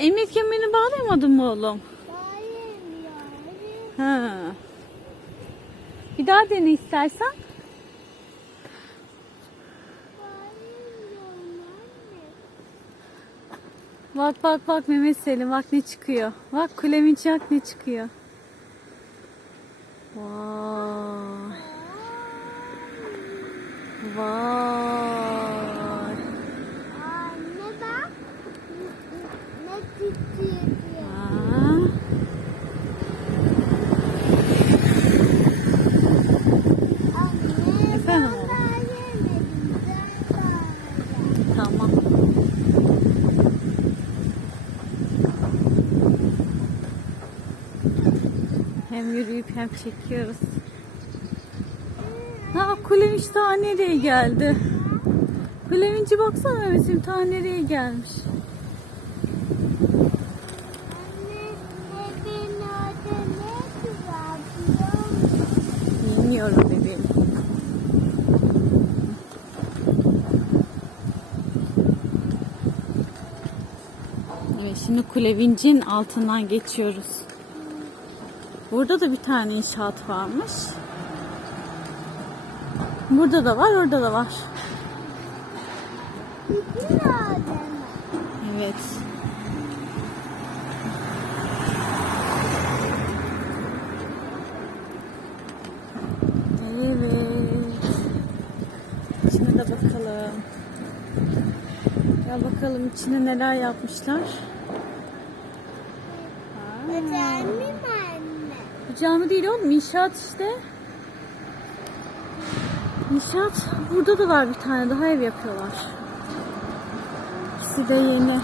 emniyet kemerini bağlayamadın mı oğlum? Bayım Ha. Bir daha dene istersen. Bak bak bak Mehmet Selim bak ne çıkıyor. Bak kulevinç yak ne çıkıyor. Vay. Vay. Anne bak. Ne titriyor. Aa. Anne Efendim ben oğlum? daha yemedim. Ben daha yemedim. Tamam. Hem yürüyüp hem çekiyoruz. Ha kulevinç daha nereye geldi? Kulevinci baksana Mehmet'im ta nereye gelmiş. Anne bebeğin orada ne güzel Bilmiyorum bebeğim. Evet şimdi kulevincin altından geçiyoruz. Burada da bir tane inşaat varmış. Burada da var, orada da var. Evet. De bakalım. Ya bakalım içine neler yapmışlar. Özel mi anne? Bu cami değil oğlum inşaat işte. İnşaat. Burada da var bir tane daha ev yapıyorlar. İkisi de yeni.